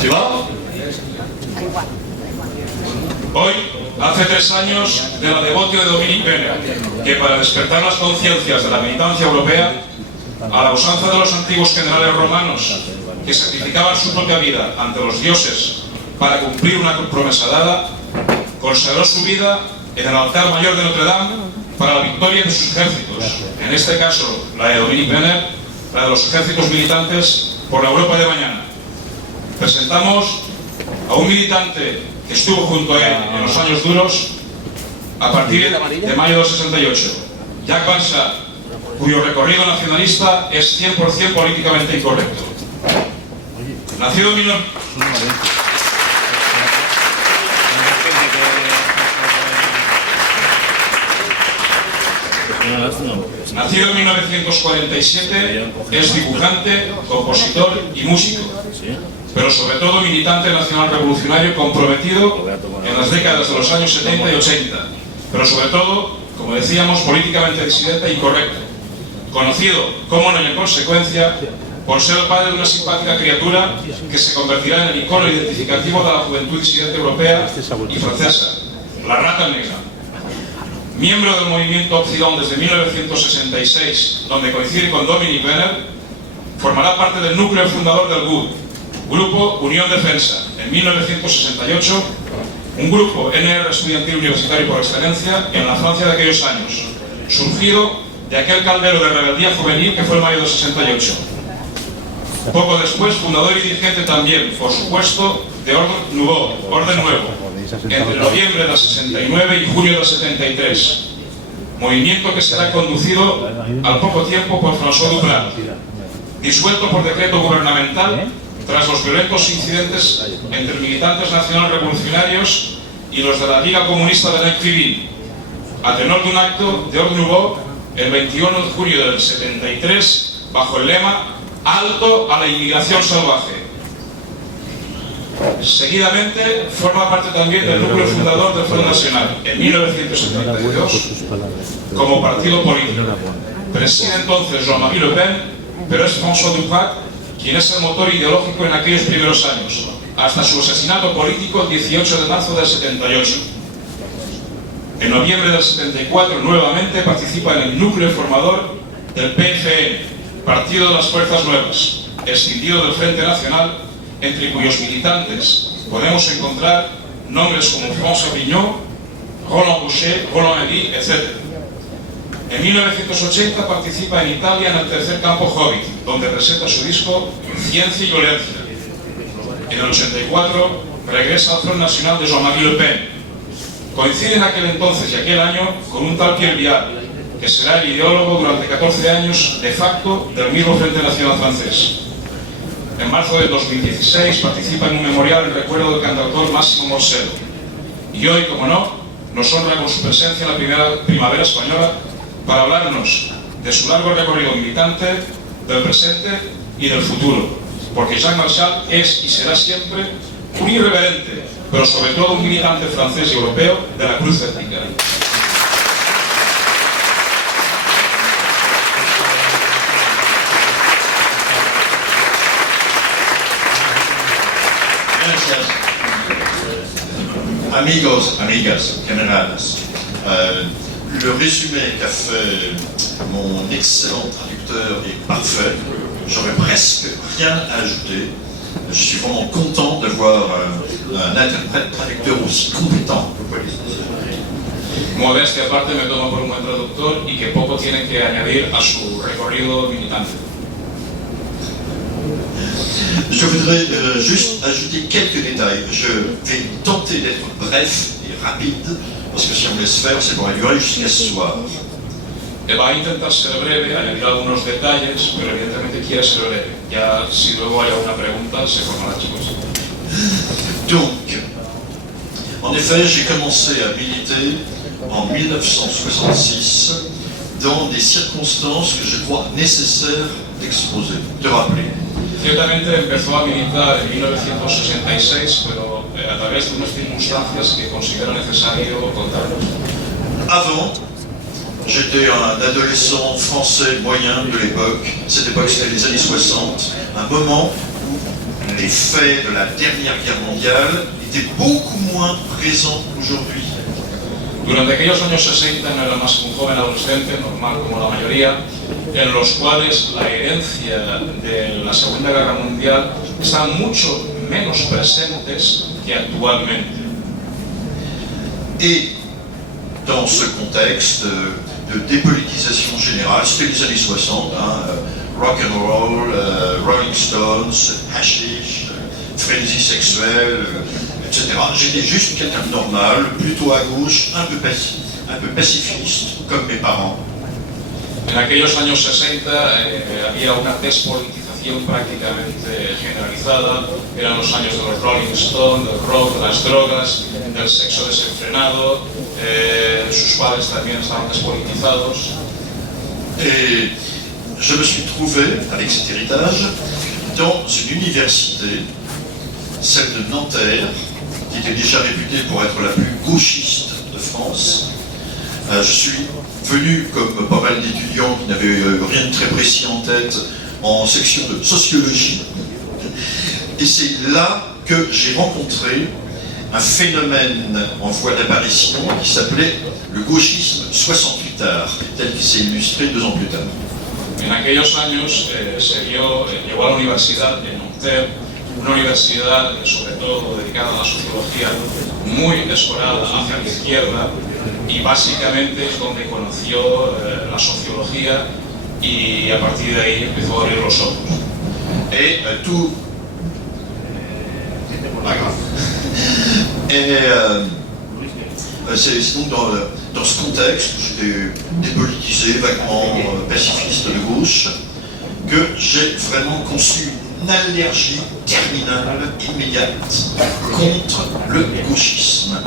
¿Sí va? Hoy, hace 3 años de la devotio de Dominique Bene, que para despertar las conciencias de la militancia europea, a la usanza de los antiguos generales romanos, que sacrificaban su propia vida ante los dioses para cumplir una promesa dada, consagró su vida en el altar mayor de Notre Dame para la victoria de sus ejércitos, en este caso la de Dominique Bene, la de los ejércitos militantes por la Europa de mañana. Presentamos a un militante que estuvo junto a él en los años duros a partir de mayo del 68, Jacques Bansard, cuyo recorrido nacionalista es 100% políticamente incorrecto. Nacido en Nacido en 1947, es dibujante, compositor y músico, pero sobre todo militante nacional revolucionario comprometido en las décadas de los años 70 y 80, pero sobre todo, como decíamos, políticamente disidente e incorrecto, conocido, como no y en consecuencia, por ser el padre de una simpática criatura que se convertirá en el icono identificativo de la juventud disidente europea y francesa, la Rata Negra. Miembro del movimiento Occident desde 1966, donde coincide con Dominique Bene, formará parte del núcleo fundador del GUD, Grupo Unión Defensa, en 1968, un grupo NR estudiantil universitario por excelencia en la Francia de aquellos años, surgido de aquel caldero de rebeldía juvenil que fue el mayo del 68. Poco después, fundador y dirigente también, por supuesto, de Ordre Nouveau, Orden Nuevo, entre noviembre del 69 y junio del 73, movimiento que será conducido al poco tiempo por François Duprat, disuelto por decreto gubernamental tras los violentos incidentes entre militantes nacional revolucionarios y los de la Liga Comunista de Necfiville, a tenor de un acto de Ordre Nouveau el 21 de junio del 73, bajo el lema "Alto a la inmigración salvaje". Seguidamente forma parte también del núcleo fundador del Front National en 1972 como partido político. Preside entonces Jean-Marie Le Pen, pero es François Duprat quien es el motor ideológico en aquellos primeros años, hasta su asesinato político el 18 de marzo del 78. En noviembre del 74 nuevamente participa en el núcleo formador del PFN, Partido de las Fuerzas Nuevas, escindido del Frente Nacional, entre cuyos militantes podemos encontrar nombres como François Pignon, Roland Boucher, Roland Henry, etc. En 1980 participa en Italia en el tercer campo Hobbit, donde presenta su disco Ciencia y Violencia. En el 84 regresa al Front National de Jean-Marie Le Pen. Coincide en aquel entonces y aquel año con un tal Pierre Viard, que será el ideólogo durante 14 años de facto del mismo Frente Nacional francés. En marzo del 2016 participa en un memorial en recuerdo del cantautor Massimo Morsello. Y hoy, como no, nos honra con su presencia en la primera primavera española para hablarnos de su largo recorrido militante, del presente y del futuro. Porque Jacques Marchal es y será siempre un irreverente, pero sobre todo un militante francés y europeo de la cruz étnica. Gracias. Amigos, amigas, camaradas, le résumé qu'a fait mon excellent traducteur est parfait. J'aurais presque rien à ajouter. Je suis vraiment content de voir un interprète traducteur aussi compétent. Modestia aparte, me tomo por un buen traductor y que poco tiene que añadir a su recorrido militante. Je voudrais juste ajouter quelques détails. Je vais tenter d'être bref et rapide, parce que si on me laisse faire, c'est pour durer jusqu'à ce soir. Va a intentar ser breve, añadir algunos detalles, pero evidentemente quiere ser breve. Ya si luego hay alguna pregunta, se formará después. Donc, en effet, j'ai commencé à militer en 1966 dans des circonstances que je crois nécessaires d'exposer, de rappeler. Ciertamente empezó a militar en 1966, pero a través de unas circunstancias que considero necesario contarnos. Avant, j'étais un adolescent français moyen de l'époque. Cette époque, c'était les années 60, un moment où les faits de la dernière guerre mondiale étaient beaucoup moins présents qu'aujourd'hui. Durante aquellos años 60 no era más que un joven adolescente, normal como la mayoría, en los cuales la herencia de la Segunda Guerra Mundial está mucho menos presentes que actualmente. Et dans ce contexte de dépolitisation générale, c'était les années 60, rock and roll, Rolling Stones, hashish, frénésie sexuelle, etc. J'étais juste quelqu'un de normal, plutôt à gauche, un peu pacifiste, comme mes parents. En aquellos años 60 había una despolitización prácticamente generalizada. Eran los años de los Rolling Stones, del rock, de las drogas, del sexo desenfrenado. Sus padres también estaban despolitizados. Et je me suis trouvé, avec cet héritage, dans une université, celle de Nanterre, qui était déjà réputée pour être la plus gauchiste de France. Je suis venu, comme pas mal d'étudiants qui n'avaient rien de très précis en tête, en section de sociologie. Et c'est là que j'ai rencontré un phénomène en voie d'apparition qui s'appelait le gauchisme 68 art, tel qu'il s'est illustré 2 ans plus tard. En aquellos años llegó a la universidad de Nanterre, una universidad sobre todo dedicada a la sociología, muy escorada hacia la izquierda, y básicamente es donde conoció la sociología y a partir de ahí empezó a abrir los ojos. Et tout... Pas grave. Et c'est donc dans ce contexte où j'étais dépolitisé, vaguement pacifiste de gauche, que j'ai vraiment conçu une allergie terminale immédiate contre le gauchisme.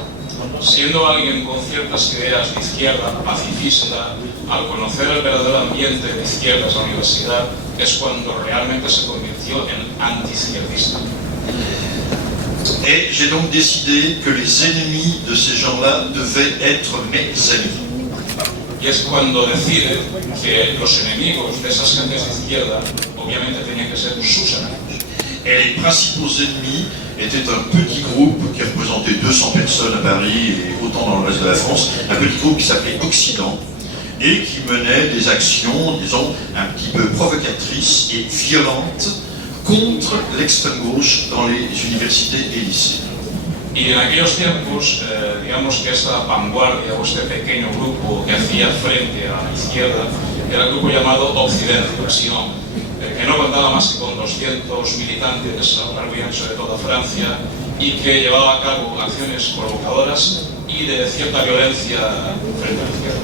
Siendo alguien con ciertas ideas de izquierda, pacifista, al conocer el verdadero ambiente de izquierdas en la universidad, es cuando realmente se convirtió en antiizquierdista. Et j'ai donc décidé que les ennemis de ces gens-là devaient être mes amis. Y es cuando decide que los enemigos de esas gentes de izquierda obviamente tenían que ser sus amigos. Et les principaux ennemis étaient un petit groupe qui représentait 200 personnes à Paris et autant dans le reste de la France, un petit groupe qui s'appelait Occident et qui menait des actions, disons, un petit peu provocatrices et violentes contre l'extrême gauche dans les universités et lycées. Y en aquellos tiempos, digamos que esta vanguardia o este pequeño grupo que hacía frente a la izquierda era el grupo llamado Occidente, Occident, que no contaba más que con 200 militantes a lo largo y ancho de toda Francia y que llevaba a cabo acciones provocadoras y de cierta violencia frente a la izquierda.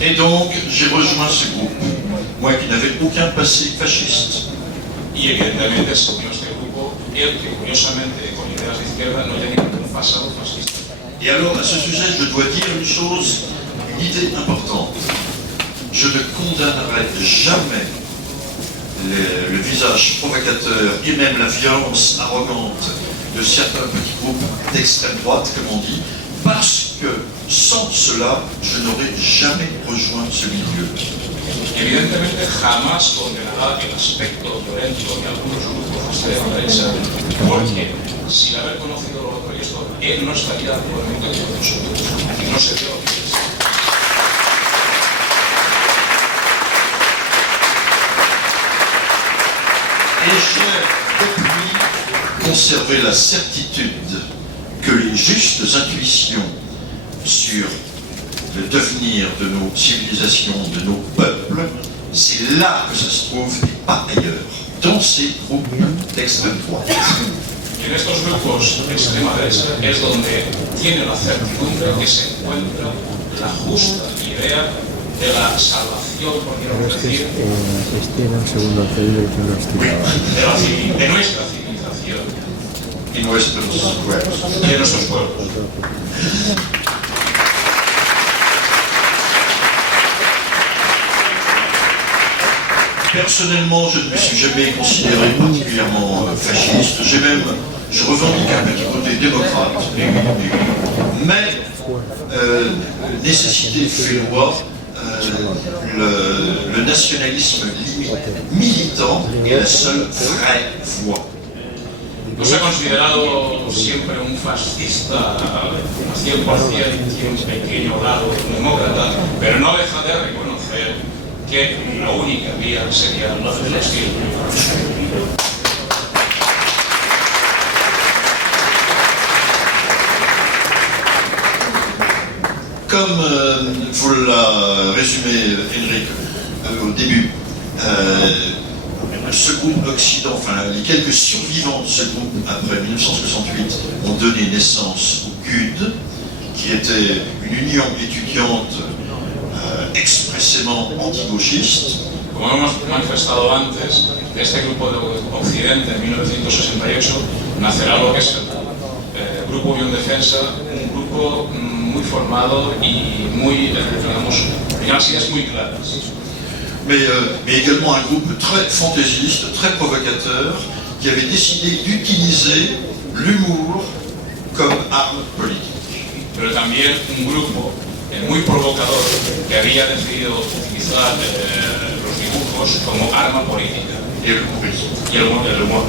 Et donc j'ai rejoint ce groupe, moi qui n'avais aucun passé fasciste. Y evidentemente se unió a este grupo, el que curiosamente con ideas de izquierda no tenía un pasado fascista. Et alors à ce sujet je dois dire une chose, une idée importante. Je ne condamnerai jamais le visage provocateur et même la violence arrogante de certains petits groupes d'extrême droite, comme on dit, parce que sans cela, je n'aurais jamais rejoint ce milieu. Evidentemente jamás condenará el aspecto violento de algunos grupos de extrema derecha, porque sin haber conocido lo otro y esto, él no estaría probablemente con nosotros, y no se ve lo que es. Et j'ai depuis conservé la certitude que les justes intuitions sur le devenir de nos civilisations, de nos peuples, c'est là que ça se trouve et pas ailleurs, dans ces groupes d'extrême droite. Y en estos grupos de extrema derecha es donde tiene la certidumbre que se encuentra la justa idea de la salvación, podríamos decir, de nuestra civilización Y nuestros pueblos. y de nuestros pueblos. Personnellement, je ne me suis jamais considéré particulièrement fasciste. Je revendique un petit côté démocrate, mais Mais nécessité fait loi, le nationalisme militant est la seule vraie voie. No se ha considerado siempre un fascista al 100% y un pequeño lado demócrata, pero no deja de reconocer que la única vía sería la del fascismo. Comme vous l'a résumé Henrik au début, ce groupe Occident, enfin les quelques survivants de ce groupe après 1968 ont donné naissance au GUD, qui était une union étudiante expressément anti-gauchiste. Como hemos manifestado antes, de este grupo de Occidente en 1968 nacerá lo que es el Grupo Unión Defensa, un grupo muy formado y muy, digamos, unas ideas muy claras. Mais également un groupe très fantaisiste, très provocateur, qui avait décidé d'utiliser l'humour comme arme politique. Pero también un grupo muy provocador que había decidido utilizar los dibujos como arma política. Et l'humorisme. Y el humor.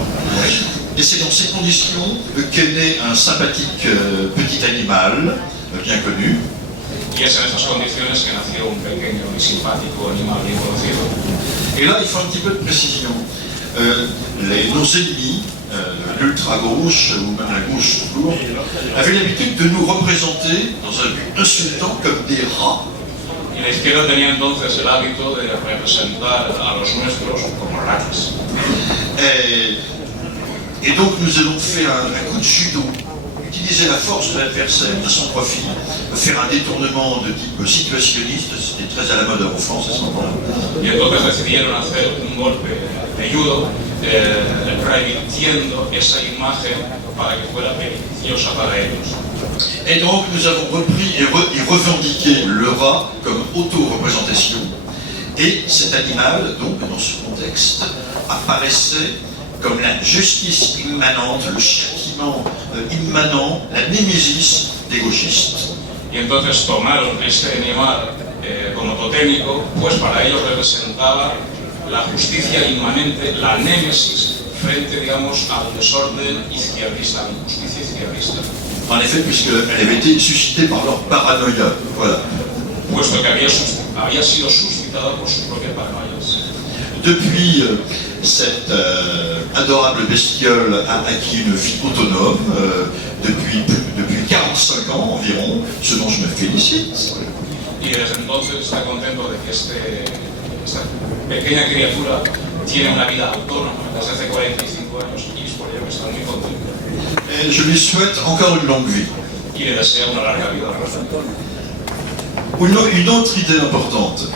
Et c'est dans ces conditions qu'est né un sympathique petit animal, bien connu. Y es en esas condiciones que nació un pequeño y simpático animal bien conocido. Et là, il faut un petit peu de précision. Nos ennemis, l'ultra-gauche, ou même la gauche tout court, avaient l'habitude de nous représenter dans un but insultant comme des rats. Y la izquierda tenía entonces el hábito de representar a los nuestros como ratas. Et donc nous allons faire un coup de judo, utiliser la force de l'adversaire à son profit, faire un détournement de type situationniste, c'était très à la mode en France à ce moment-là. Y entonces decidieron hacer un golpe de judo, revirtiendo esa imagen para que fuera beneficiosa para ellos. Et donc nous avons repris et revendiqué le rat comme auto-représentation. Et cet animal, donc dans ce contexte, apparaissait comme la justice immanente, le châtiment immanent, la némésis des gauchistes. Y entonces tomaron este animal como totémico, pues para ellos representaba la justicia inmanente, la némesis frente, digamos, al desorden izquierdista, a la injusticia izquierdista. En effet, puisqu'elle avait été suscitée par leur paranoïa. Voilà. Puesto que había sido suscitada por sus propias paranoias. Depuis, cette adorable bestiole a acquis une vie autonome depuis 45 ans environ, ce dont je me félicite. Y desde entonces está contento de que esta pequeña criatura tiene una vida autónoma desde hace 45 años y es por ello que está muy contento. Et je lui souhaite encore une longue vie. Y le desea una larga vida. Une autre idée importante,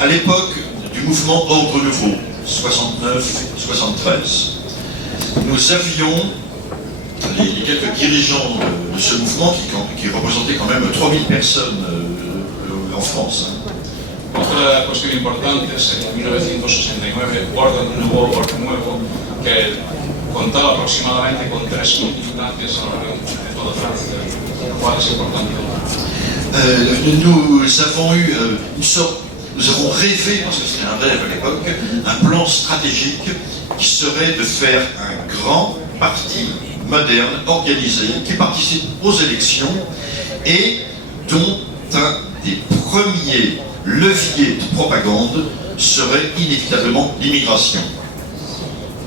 à l'époque du mouvement Ordre Nouveau, 69-73, nous avions les quelques dirigeants de ce mouvement qui représentaient quand même 3000 personnes en France. Otra cuestión importante sería en 1969, Orden Nuevo, que contaba aproximadamente con 3.000 militantes a lo largo de toda Francia, lo cual es importante. Nous avons rêvé, parce que c'était un rêve à l'époque, un plan stratégique qui serait de faire un grand parti moderne, organisé, qui participe aux élections et dont un des premiers leviers de propagande serait inévitablement l'immigration.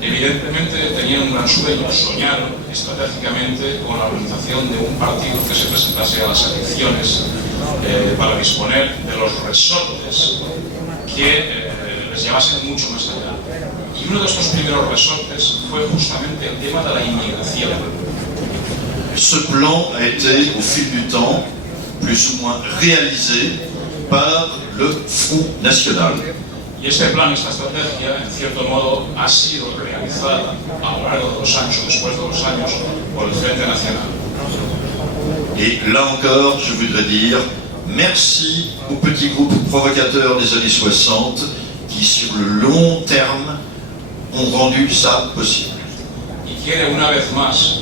Evidentemente tenían un gran sueño, soñaron estratégicamente con la organización de un partido que se presentase a las elecciones para disponer de los resortes que les llevasen mucho más allá. Y uno de estos primeros resortes fue justamente el tema de la inmigración. Ce plan a été, au fil du temps, plus ou moins réalisé par le Front National. Y este plan, esta estrategia, en cierto modo, ha sido realizada a lo largo de los años, o después de los años, por el Frente Nacional. Et là encore, je voudrais dire merci aux petits groupes provocateurs des années 60 qui, sur le long terme, ont rendu ça possible. Y quiere una vez más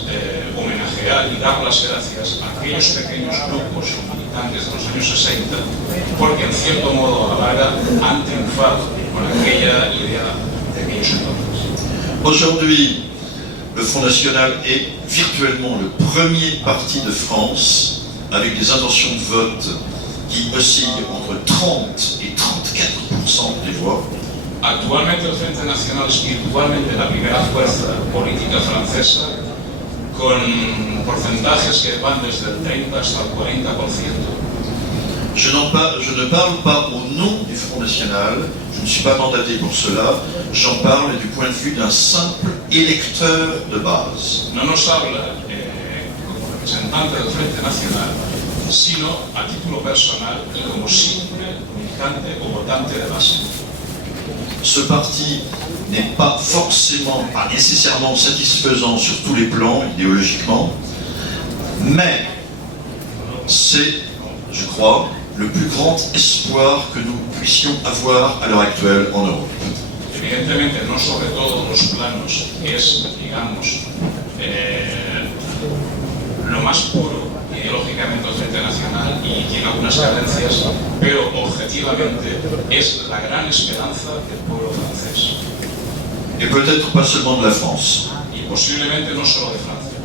homenajear homenajear y dar las gracias a aquellos pequeños grupos militantes de los años 60, porque en cierto modo a la larga han triunfado con aquella idea de aquellos entonces. Aujourd'hui, le Front National est virtuellement le premier parti de France avec des intentions de vote qui oscillent entre 30 et 34% des voix. Actualmente el Frente Nacional es virtualmente la primera fuerza política francesa con porcentajes que van desde el 30 hasta el 40%. Je ne parle pas au nom du Front National, je ne suis pas mandaté pour cela, j'en parle du point de vue d'un simple électeur de base. No nos habla como representante del Frente Nacional, sino a título personal y como simple militante o votante de base. Ce parti n'est pas nécessairement satisfaisant sur tous les plans, idéologiquement, mais c'est, je crois, le plus grand espoir que nous puissions avoir à l'heure actuelle en Europe. Evidentemente, no sobre todos los planos es, digamos, lo más puro ideológicamente el Frente Nacional y tiene algunas carencias, pero objetivamente es la gran esperanza del pueblo francés. Et peut-être pas seulement de la France. Y posiblemente no solo de Francia.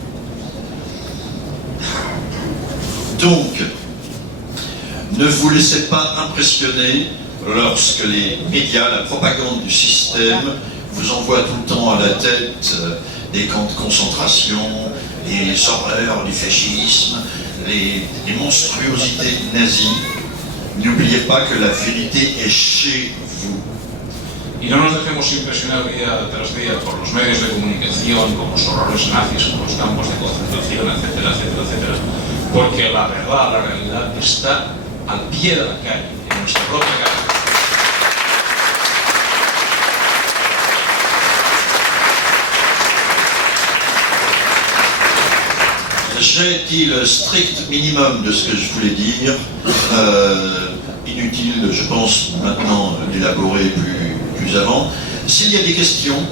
Donc, ne vous laissez pas impressionner lorsque les médias, la propagande du système vous envoie tout le temps à la tête des camps de concentration, les horreurs du fascisme, les monstruosités nazies. N'oubliez pas que la vérité est chez vous. Y no nos dejemos impresionar día tras día por los medios de comunicación, como los horrores nazis, como los campos de concentración, etcétera, etcétera, etcétera, porque la verdad, la realidad está al pie de la calle, en nuestra propia calle. J'ai dit le strict minimum de ce que je voulais dire. Inutile, je pense, maintenant d'élaborer plus avant. S'il y a des questions.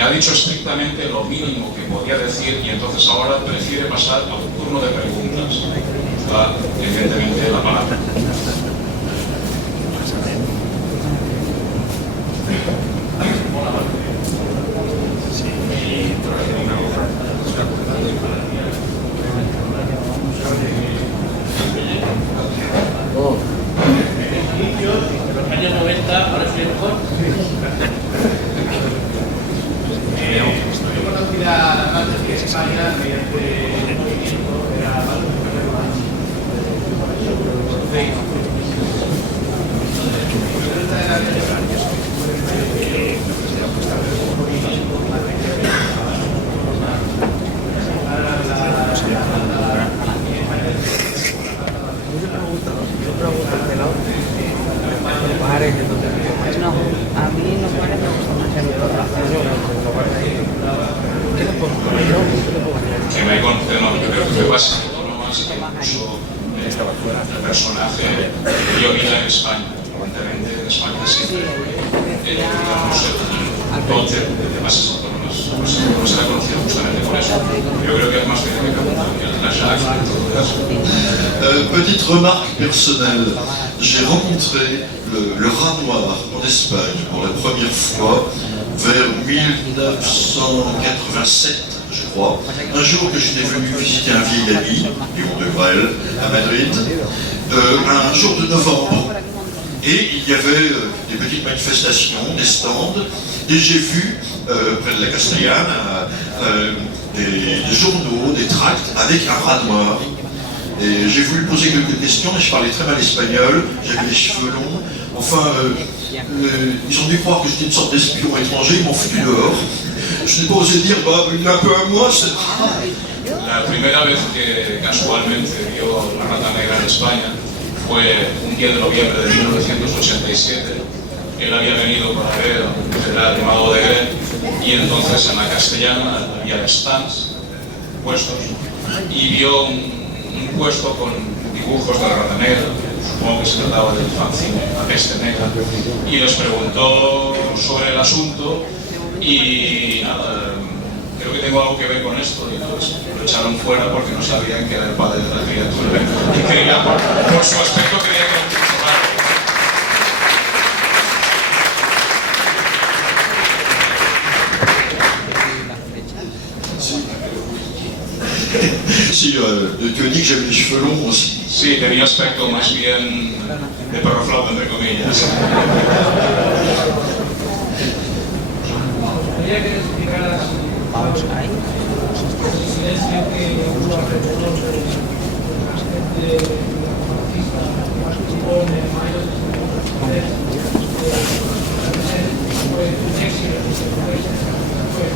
Ha dicho estrictamente lo mínimo que podía decir y entonces ahora prefiere pasar a un turno de preguntas. Va, evidentemente, la palabra. Que me conste, no, yo creo que me pasa todo lo más que incluso el personaje yo vida en España, evidentemente en España siempre, digamos, el dote de bases autónomas, pues no se la conocía justamente por eso. Yo creo que además tiene que cambiar la Jacques y todo eso. Petite remarque personnelle, j'ai rencontré le rat noir en Espagne pour la première fois vers 1987, je crois. Un jour que j'étais venu visiter un vieil ami, Léon de Grelle, à Madrid, un jour de novembre. Et il y avait des petites manifestations, des stands, et j'ai vu, près de la Castellana, des journaux, des tracts avec un rat noir. Et j'ai voulu poser quelques questions, et je parlais très mal espagnol, j'avais les cheveux longs. Enfin, ils ont dû croire que j'étais une sorte d'espion étranger, ils m'ont foutu dehors. Je n'ai pas osé dire, bah, il est un peu à moi. La primera vez que casualmente vio la rata negra en España fue un 10 de noviembre de 1987. Él había venido para ver a un general llamado de Grelle y entonces en la Castellana había stands puestos y vio un puesto con dibujos de la rata negra, supongo que se trataba del fanzine La Peste Negra, y les preguntó sobre el asunto y nada, creo que tengo algo que ver con esto, y entonces lo echaron fuera porque no sabían que era el padre de la criatura. Y creía, por su aspecto, creía que era un bicho raro. Si, tu as dit que j'avais les cheveux longs aussi. Sí, tenía aspecto más bien de perro flauta, entre comillas. Quería que explicaras el silencio que hubo alrededor de la gente fascista que participó en el mayo de 1973, fue un éxito, fue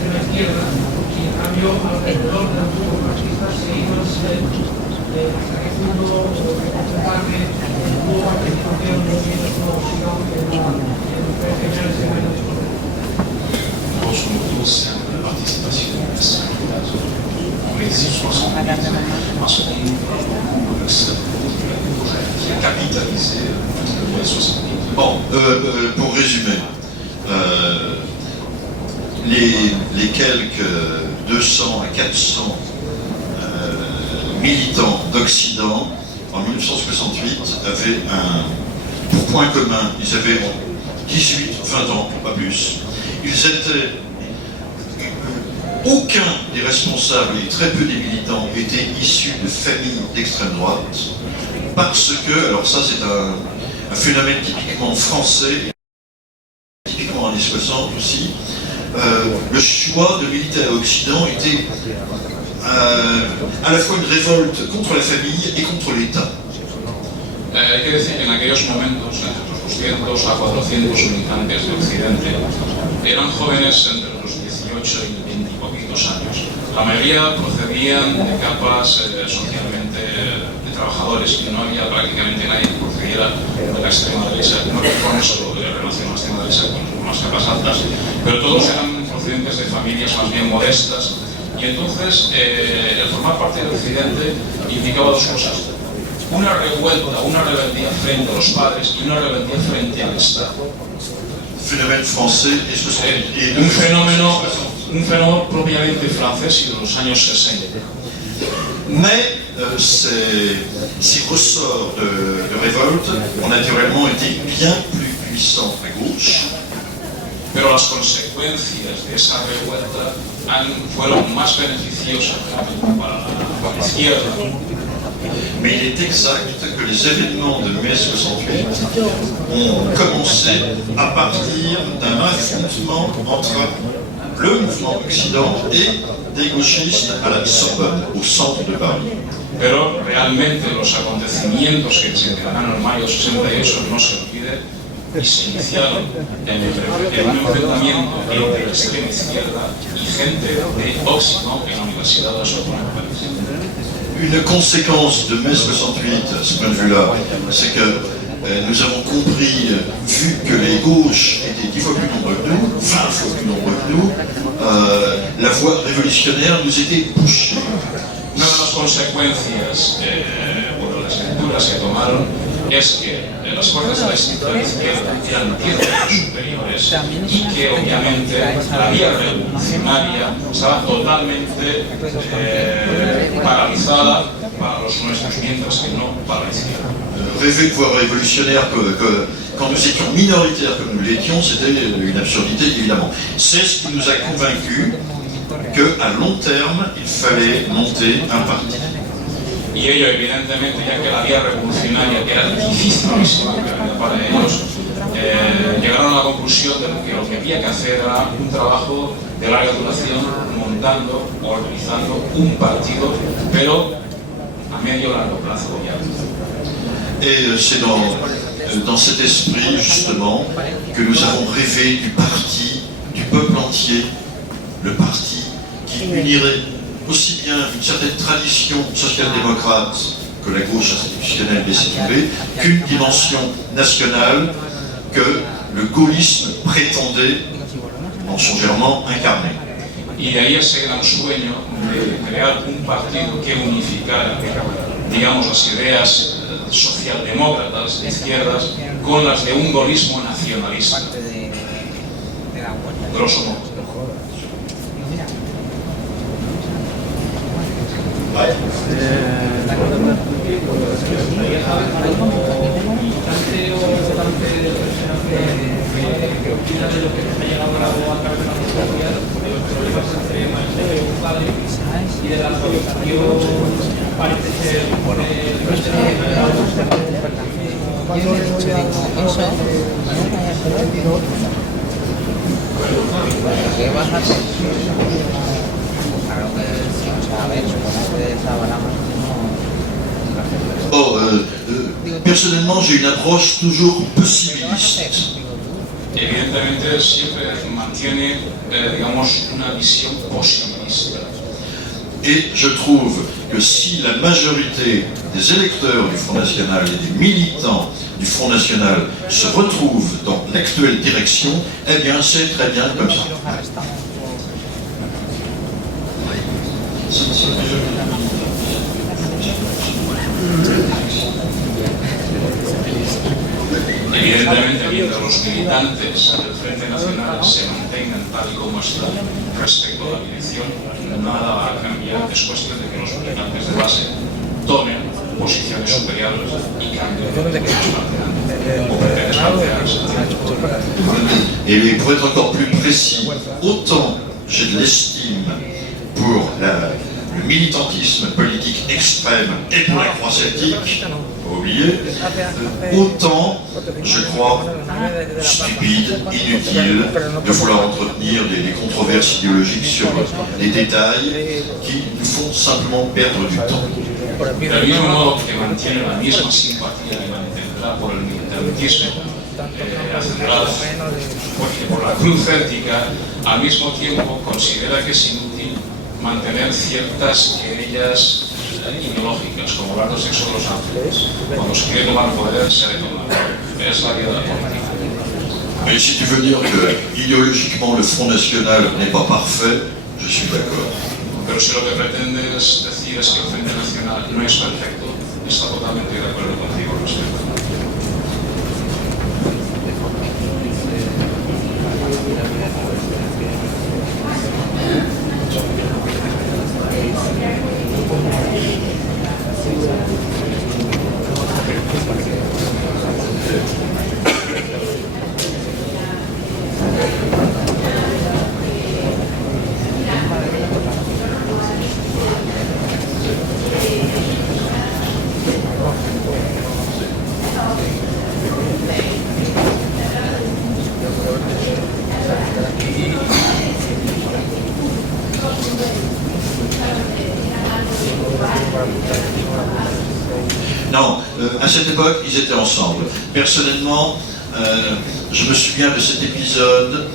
de la izquierda, y en cambio alrededor de los grupos fascistas se hizo el silencio hasta que pudo representarme hubo participación de movimientos como Oxidón en finales de mayo de 1973. Surtout sempre la participazione extraordinaria, questi sono capitalisé Bon, pour résumer, les quelques 200 à 400 militants d'Occident en 1968 avaient pour point commun, ils avaient 18, 20 ans, pas plus. Ils étaient, aucun des responsables et très peu des militants étaient issus de familles d'extrême droite, parce que, alors ça c'est un phénomène typiquement français, typiquement années 60 aussi, le choix de militer à l'Occident était à la fois une révolte contre la famille et contre l'État. Hay que decir que en aquellos momentos, entre los 200 a 400 militantes de Occidente, eran jóvenes entre los 18 y 20 y poquitos años. La mayoría procedían de capas socialmente de trabajadores, y no había prácticamente nadie que procediera de la extrema derecha, no con eso de relación a la extrema derecha con las capas altas, pero todos eran procedentes de familias más bien modestas, y entonces el formar parte del Occidente implicaba dos cosas: una revuelta, una rebeldía frente a los padres y una rebeldía frente al Estado. Phénomène français et un fenómeno propiamente francés y de los años 60. Mais ces ressorts de révolte ont naturellement été bien plus puissants à gauche. Pero las consecuencias de esa revuelta fueron más beneficiosas para la izquierda. Mais il est exact que les événements de mai 68 ont commencé à partir d'un affrontement entre le mouvement Occident et des gauchistes à la Sorbonne, au centre de Paris. Pero realmente los acontecimientos que se crearon en mayo 68, no se olvide, y se iniciaron en un enfrentamiento entre la extrema izquierda y gente de Occident en la Universidad de la Sorbonne de París. Une conséquence de mai 68 à ce point de vue-là, c'est que nous avons compris, vu que les gauches étaient 10 fois plus nombreux que nous, 20 fois plus nombreux que nous, la voie révolutionnaire nous était bouchée. Una de las consecuencias, las lecturas que tomaron, es que las fuerzas de la izquierda eran 10 veces superiores y que obviamente la vía revolucionaria estaba totalmente paralizada para los nuestros, mientras que no para la izquierda. Rêver de voie révolutionnaire quand nous étions minoritaires comme nous l'étions, c'était une absurdité évidemment. C'est ce qui nous a convaincus qu'à long terme, il fallait monter un parti. Y ello, evidentemente, ya que la vía revolucionaria, que era dificilísima para ellos, llegaron a la conclusión de que lo que había que hacer era un trabajo de larga duración, montando o organizando un partido, pero a medio o largo plazo ya. Et c'est dans cet esprit, justement, que nous avons rêvé du parti, du peuple entier, le parti qui unirait aussi bien une certaine tradition social-démocrate que la gauche institutionnelle laissait tomber, qu'une dimension nationale que le gaullisme prétendait en son germent incarné. Y de ahí ese gran sueño de crear un partido que unificara, digamos, las ideas socialdemócratas de izquierdas con las de un gaullismo nacionalista, grosso modo. y de la actualización parece ser Personnellement, j'ai une approche toujours possibiliste. Evidentemente siempre mantiene, digamos, una visión posibilista. Et je trouve que si la majorité des électeurs du Front National et des militants du Front National se retrouvent dans l'actuelle direction, eh bien c'est très bien comme ça. Evidentemente, mientras los militantes del Frente Nacional se mantengan tal y como están respecto a la dirección, nada va a cambiar. Es cuestión de que los militantes de base tomen posiciones superiores y cambien lo que o pretenden plantearse. Et pour être encore plus précis, autant j'ai de l'estime pour le militantisme politique extrême et pour la croix celtique, pas oublier, autant je crois stupide, inutile de vouloir entretenir des controverses idéologiques sur les détails qui nous font simplement perdre du temps. Del mismo modo que mantiene la misma simpatía y mantendrá por el militantismo centrado por la cruz céltica, al mismo tiempo considera que es inútil mantener ciertas querellas ideológicas, como hablar del sexo de los ángeles. Cuando se quiere tomar poder, se le toma. Es la vida de la política. Mais si tu veux dire que idéologiquement le Front National n'est pas parfait, je suis d'accord. Pero si lo que pretendes decir es que el Frente Nacional no es perfecto, está totalmente de acuerdo contigo al respecto. Non, à cette époque, ils étaient ensemble. Personnellement, je me souviens de cet épisode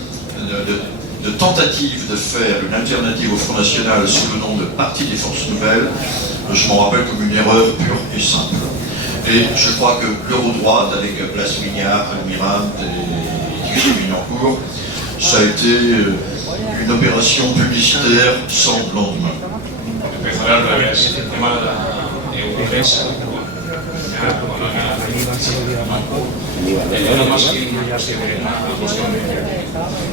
de tentative de faire une alternative au Front National sous le nom de Parti des Forces Nouvelles. Je m'en rappelle comme une erreur pure et simple. Et je crois que l'Eurodroite, avec Blas Mignard, Almirante et Thierry Minancourt, ça a été une opération publicitaire sans lendemain. Empezaré al revés. El tema de la Eurigesa, era más que una cuestión de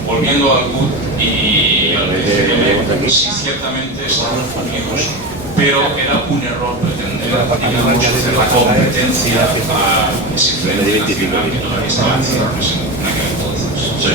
volviendo al CUT y al PCM, sí, ciertamente estaban unidos, pero era un error pretender, digamos, hacer la competencia a ese frente nacional que todavía estaba en ciernes en aquel entonces. Sí.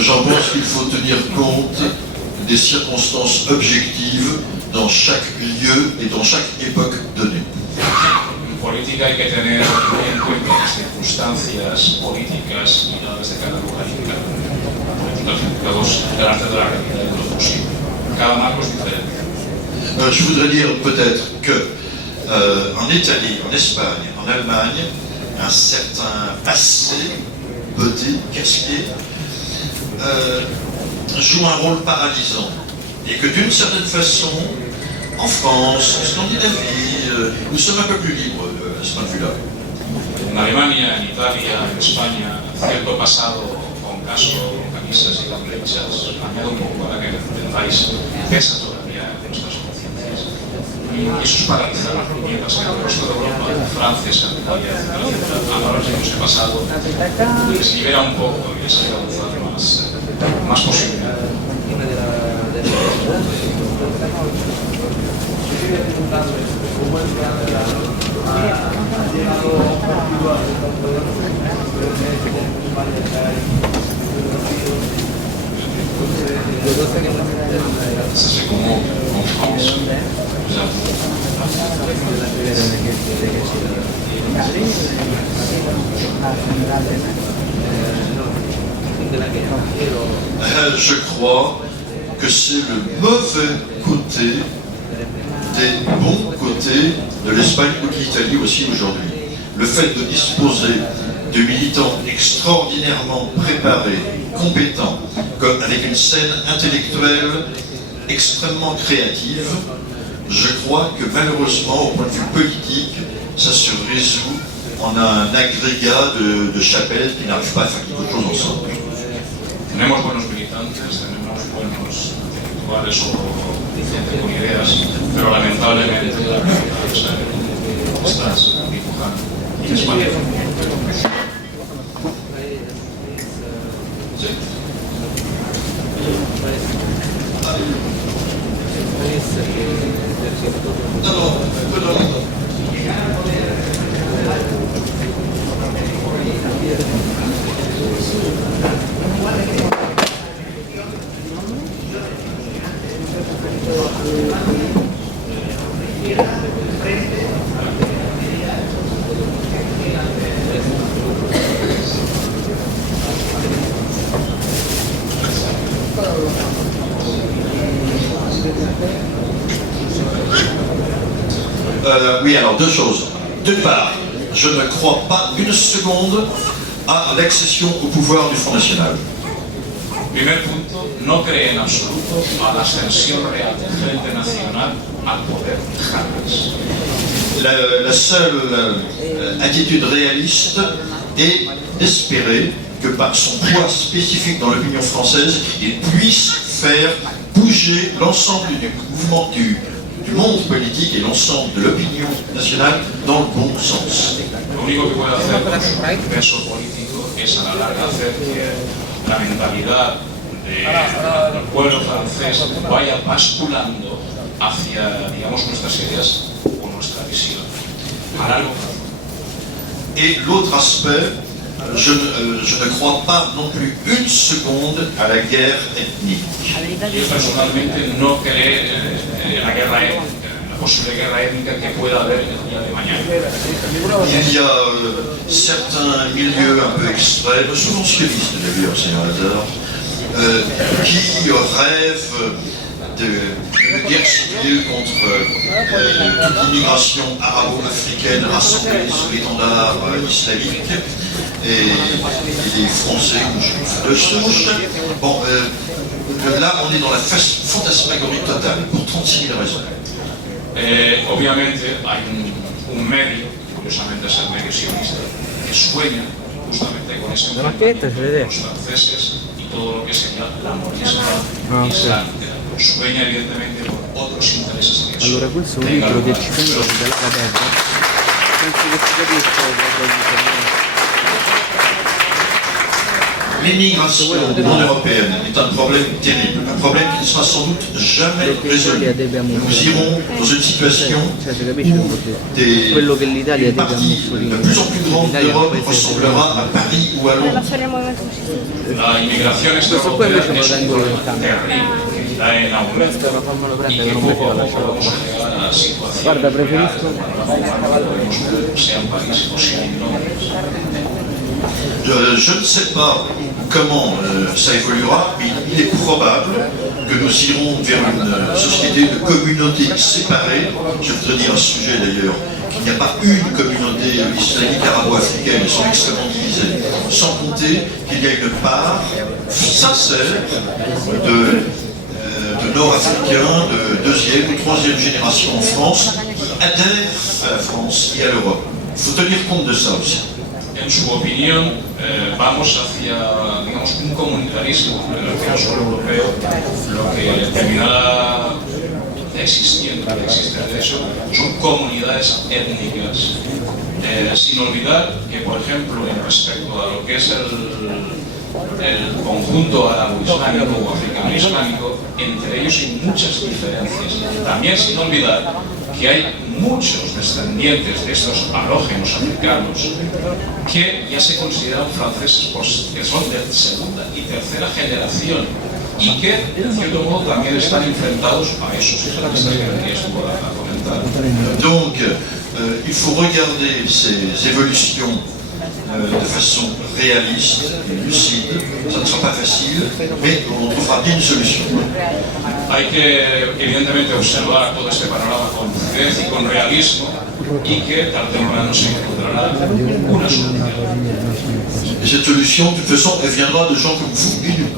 J'en pense qu'il faut tenir compte des circonstances objectives dans chaque lieu et dans chaque époque donnée. En política hay que tener en cuenta las circunstancias políticas y dadas de cada lugar y de cada políticos delante de la realidad de lo posible. Cada marco es diferente. Je voudrais dire peut-être que en Italie, en Espagne, en Allemagne, un certain passé, beauté, casse-pied, joue un rôle paralysant. Et que d'une certaine façon, en France, en Scandinavie, nous sommes un peu plus libres à ce point de vue-là. En Alemania, en Italia, en España, cierto pasado con casco, camisas y flechas, añado un poco para que entendáis, pesa todavía en nuestras conciencias. Y eso es paralizar, mientras que en el resto de Europa, Francia, Escandinavia, a valores de ese pasado, les libera un poco y les ayuda a avanzar más posibilidades. C'est comment en France, Je crois que c'est le mauvais côté des bons côtés de l'Espagne ou de l'Italie aussi aujourd'hui. Le fait de disposer de militants extraordinairement préparés, compétents, avec une scène intellectuelle extrêmement créative, je crois que malheureusement, au point de vue politique, ça se résout en un agrégat de chapelles qui n'arrivent pas à faire quelque chose ensemble. Tenemos buenos militantes, tenemos buenos intelectuales o gente con ideas, pero lamentablemente la realidad estás dibujando en España. Sí. Oui, alors deux choses. D'une part, je ne crois pas une seconde à l'accession au pouvoir du Front National. Primer punto, no cree en absoluto a la ascensión real del Frente Nacional al poder, jamás. La seule attitude réaliste est d'espérer que par son poids spécifique dans l'opinion française, il puisse faire bouger l'ensemble du mouvement du monde politique et l'ensemble de l'opinion nationale dans le bon sens. Lo único que puede hacer con su peso político es a la larga hacer que la mentalidad del pueblo francés vaya basculando hacia, digamos, nuestras ideas o nuestra visión a largo plazo. Et l'autre aspect, je ne crois pas non plus une seconde à la guerre ethnique. Yo personalmente no creo en la guerra étnica, en la posible guerra étnica que pueda haber el día de mañana. Il y a certains milieux un peu extrêmes, souvent sionistes d'ailleurs, c'est un hasard, qui rêvent de guerre civile contre toute l'immigration arabo-africaine rassemblée sous l'étendard islamique et les Français de souche. Bon, là on est dans la fantasmagorie totale pour 36 000 raisons. Obviamente hay un medio, curiosamente es el medio sionista, que sueña justamente con ese medio, los franceses y todo lo que sería la morisca islámica. Sueña evidentemente con otros intereses que allora questo è un libro che ci tengo dalla cadenza, penso che si capisca cosa. L'immigration non européenne est un problème terrible, un problème qui ne sera sans doute jamais résolu. Nous irons dans une situation où une partie de plus en plus grande d'Europe ressemblera à Paris ou à Londres. La inmigración extraeuropea es un problema terrible que está en aumento y que poco a poco vamos a llegar a la situación Guarda, preferisco sea en París o sea en Londres. Je ne sais pas comment ça évoluera, mais il est probable que nous irons vers une société de communautés séparées. Je voudrais dire à ce sujet d'ailleurs qu'il n'y a pas une communauté islamique arabo-africaine, elles sont extrêmement divisées. Sans compter qu'il y a une part sincère de Nord-Africains de deuxième ou troisième génération en France qui adhèrent à la France et à l'Europe. Il faut tenir compte de ça aussi. En su opinión, vamos hacia, digamos, un comunitarismo en el que el suelo europeo lo que terminará existiendo, que existe de hecho, son comunidades étnicas. Sin olvidar que, por ejemplo, en respecto a lo que es el conjunto árabo-islámico o africano-islámico, entre ellos hay muchas diferencias. También sin olvidar que hay muchos descendientes de estos halógenos africanos que ya se consideran franceses, pues, que son de segunda y tercera generación y que, en cierto modo, también están enfrentados a esos hijos que estuvo a comentar. Donc, il faut regarder ces évolutions de façon réaliste et lucide. Ça ne sera pas facile, mais on trouvera bien une solution. Hay que, evidentemente, observar todo este panorama con lucidez y con realismo y que tarde o temprano se encontrará una solución. Et cette solution, de toute façon, elle viendra de gens comme vous et nous.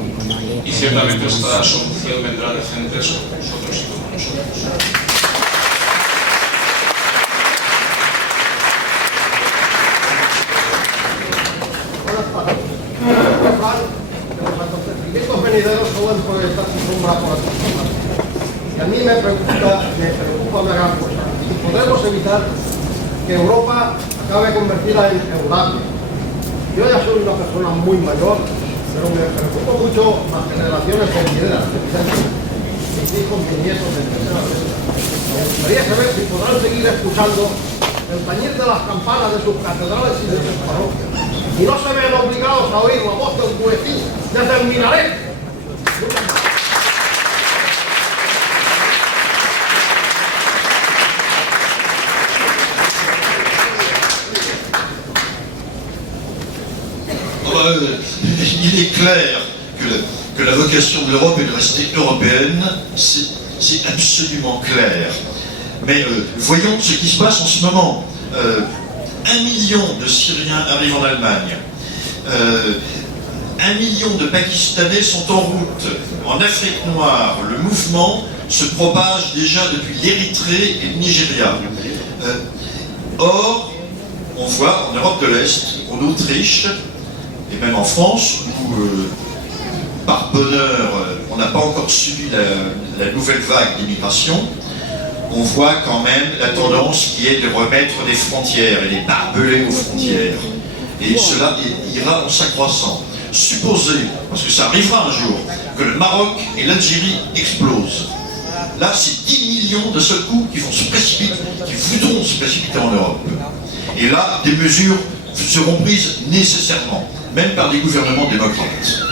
Y ciertamente esta solución vendrá de gentes como nosotros y como nosotros. Estos venideros pueden proyectar su sombra por las personas. Y a mí me preocupa una gran cosa. Si podemos evitar que Europa acabe convertida en Eurasia. Yo ya soy una persona muy mayor, pero me preocupa mucho las generaciones venideras, mis hijos, mis nietos, de tercera vez. Me gustaría saber si podrán seguir escuchando el tañir de las campanas de sus catedrales y de sus parroquias. Y no se ven obligados a oír la voz del muezzin desde el minaret. Il est clair que la vocation de l'Europe est de rester européenne, c'est absolument clair. Mais voyons ce qui se passe en ce moment. 1 million de Syriens arrivent en Allemagne. 1 million de Pakistanais sont en route. En Afrique noire, le mouvement se propage déjà depuis l'Érythrée et le Nigeria. Or, on voit en Europe de l'Est, en Autriche, et même en France, où par bonheur, on n'a pas encore subi la nouvelle vague d'immigration, on voit quand même la tendance qui est de remettre des frontières et des barbelés aux frontières. Et cela ira en s'accroissant. Supposez, parce que ça arrivera un jour, que le Maroc et l'Algérie explosent. Là, c'est 10 millions de seul coup qui vont se précipiter, qui voudront se précipiter en Europe. Et là, des mesures seront prises nécessairement, même par des gouvernements démocrates.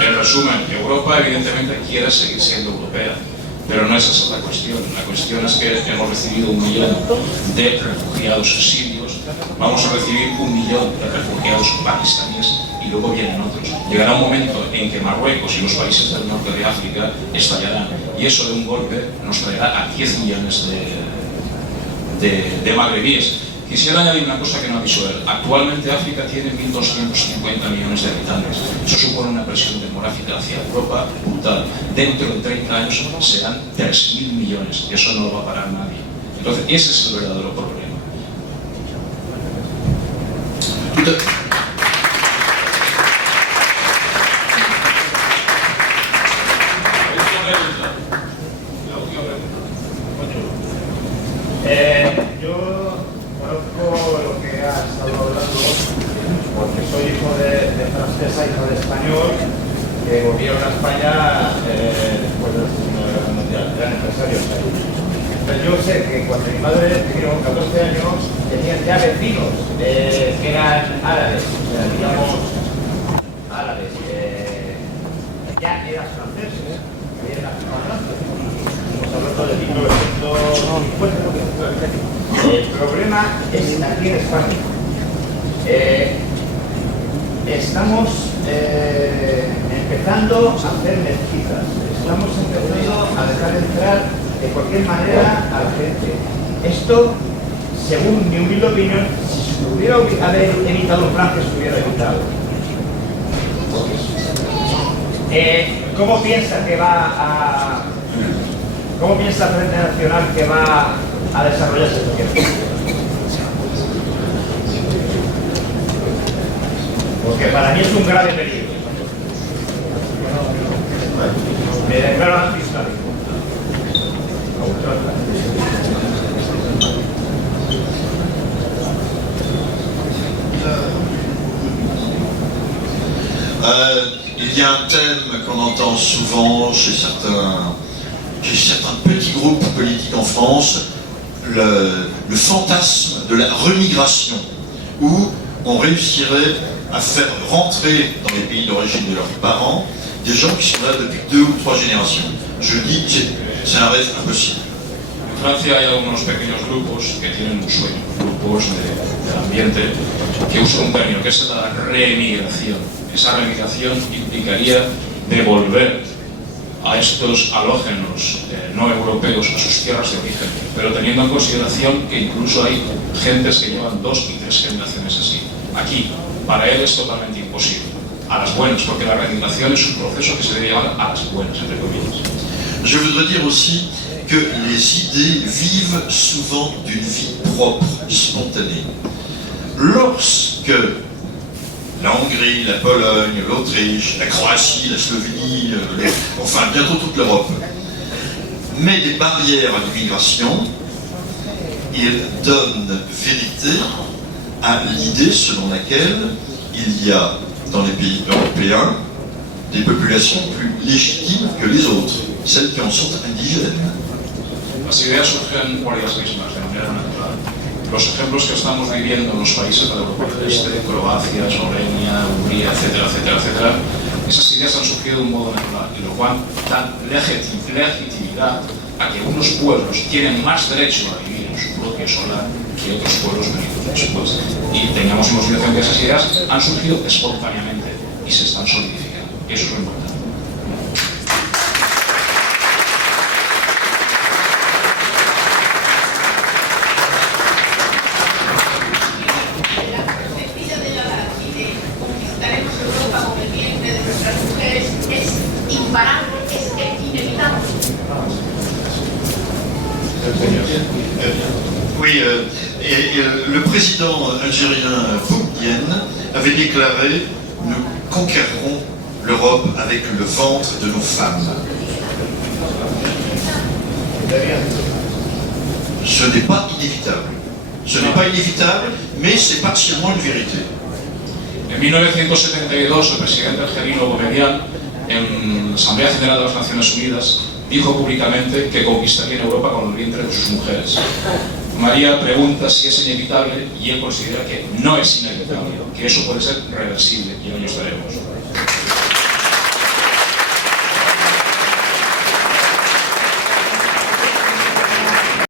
En resumen, Europa evidentemente quiere seguir siendo europea, pero no es esa la cuestión. La cuestión es que hemos recibido 1 millón de refugiados sirios, vamos a recibir 1 millón de refugiados pakistaníes y luego vienen otros. Llegará un momento en que Marruecos y los países del norte de África estallarán y eso de un golpe nos traerá a 10 millones de magrebíes. Quisiera añadir una cosa que no ha dicho él. Actualmente África tiene 1.250 millones de habitantes. Eso supone una presión demográfica hacia Europa brutal. Dentro de 30 años serán 3.000 millones. Eso no lo va a parar nadie. Entonces, ese es el verdadero problema. Yo conozco lo que ha estado hablando porque soy hijo de francesa, hijo de español, que volvieron a España después de la Segunda Guerra Mundial, eran empresarios ahí. Entonces yo sé que cuando mi madre tenía 14 años tenían ya vecinos que eran árabes, o sea, digamos árabes, ya eran franceses, que eran franceses. Estamos hablando de 1950. El problema es aquí en España. Estamos empezando a hacer mezquitas, estamos empezando a dejar entrar de cualquier manera a la gente. Esto, según mi humilde opinión, si se hubiera evitado en Francia, se hubiera evitado. ¿Cómo piensa que cómo piensa el Frente Nacional que va a desarrollarse este tiempo? Porque para mí es un grave peligro. Me declaro antihistórico. Il y a un thème qu'on entend souvent chez certains petits groupes politiques en France, le fantasme de la remigration, où on réussirait à faire rentrer dans les pays d'origine de leurs parents des gens qui sont là depuis 2 ou 3 générations. Je dis que c'est un rêve impossible. En Francia hay algunos pequeños grupos que tienen un sueño, grupos del ambiente, que usan un término que es la reemigración. Esa reemigración implicaría devolver a estos halógenos no europeos a sus tierras de origen, pero teniendo en consideración que incluso hay gentes que llevan 2 y 3 generaciones así. Aquí, para él es totalmente imposible. A las buenas, porque la reemigración es un proceso que se debe llevar a las buenas, entre comillas. Je voudrais dire aussi que les idées vivent souvent d'une vie propre, spontanée. Lorsque la Hongrie, la Pologne, l'Autriche, la Croatie, la Slovénie, enfin bientôt toute l'Europe, met des barrières à l'immigration, il donne vérité à l'idée selon laquelle il y a dans les pays européens des populations plus légitimes que les autres, celles qui en sont indigènes. Las ideas surgen por ellas mismas, de manera natural. Los ejemplos que estamos viviendo en los países de Europa del Este, Croacia, Eslovenia, Hungría, etcétera, etcétera, etcétera, esas ideas han surgido de un modo natural, y lo cual dan legitimidad a que unos pueblos tienen más derecho a vivir en su propio solar que otros pueblos venidos después. Y tengamos en consideración que esas ideas han surgido espontáneamente y se están solidificando. Eso es lo importante. Oui, et le président algérien Boumedienne avait déclaré « Nous conquérerons l'Europe avec le ventre de nos femmes ». Ce n'est pas inévitable. Ce n'est pas inévitable, mais c'est partiellement une vérité. En 1972, el presidente algerino Boumedienne, en la Asamblea General de las Naciones Unidas, dijo públicamente que conquistaría en Europa con el vientre de sus mujeres. María pregunta si es inevitable y él considera que no es inevitable, que eso puede ser reversible y en ello estaremos.